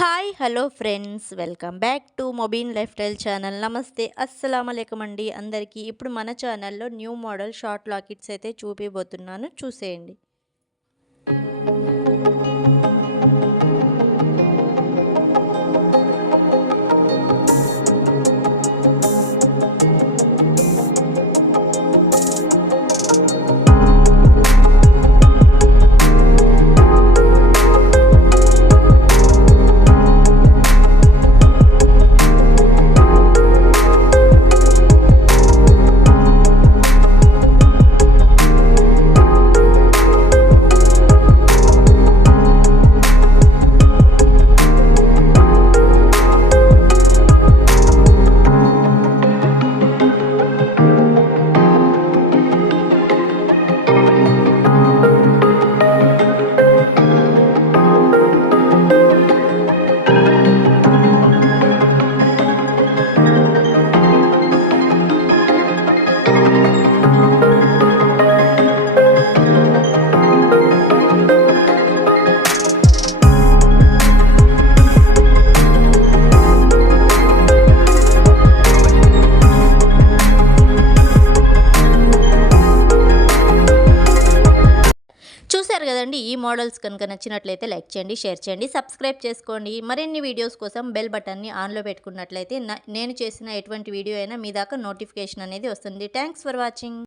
Hi hello friends, welcome back to Mobeen life style channel. నమస్తే, అస్సలామలైకుం అండి అందరికీ. ఇప్పుడు మన ఛానల్లో న్యూ మోడల్ షార్ట్ లాకెట్స్ అయితే చూపిపోతున్నాను, చూసేయండి. చూశారు కదండి. ఈ మోడల్స్ కనుక నచ్చినట్లయితే లైక్ చేయండి, షేర్ చేయండి, సబ్స్క్రైబ్ చేసుకోండి. మరిన్ని వీడియోస్ కోసం బెల్ బటన్ని ఆన్లో పెట్టుకున్నట్లయితే నేను చేసిన ఎటువంటి వీడియో అయినా మీ దాకా నోటిఫికేషన్ అనేది వస్తుంది. Thanks for watching.